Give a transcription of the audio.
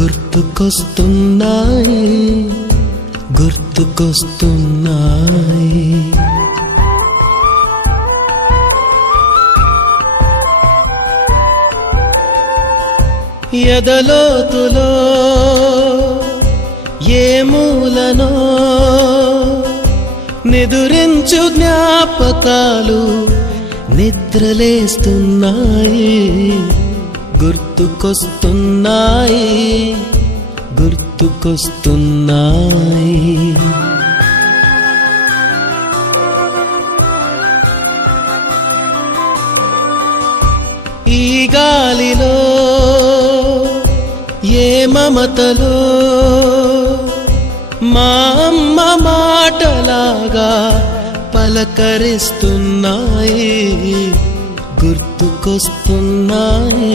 గుర్తుకొస్తున్నాయి గుర్తుకొస్తున్నాయి. ఎదలోతులో ఏ మూలనో నిదురించు జ్ఞాపకాలు నిద్రలేస్తున్నాయి గుర్తుకొస్తున్నాయి గుర్తుకొస్తున్నాయి. ఈ గాలిలో ఏ మమతలో మా అమ్మ మాటలాగా పలకరిస్తున్నాయి గుర్తుకొస్తున్నాయి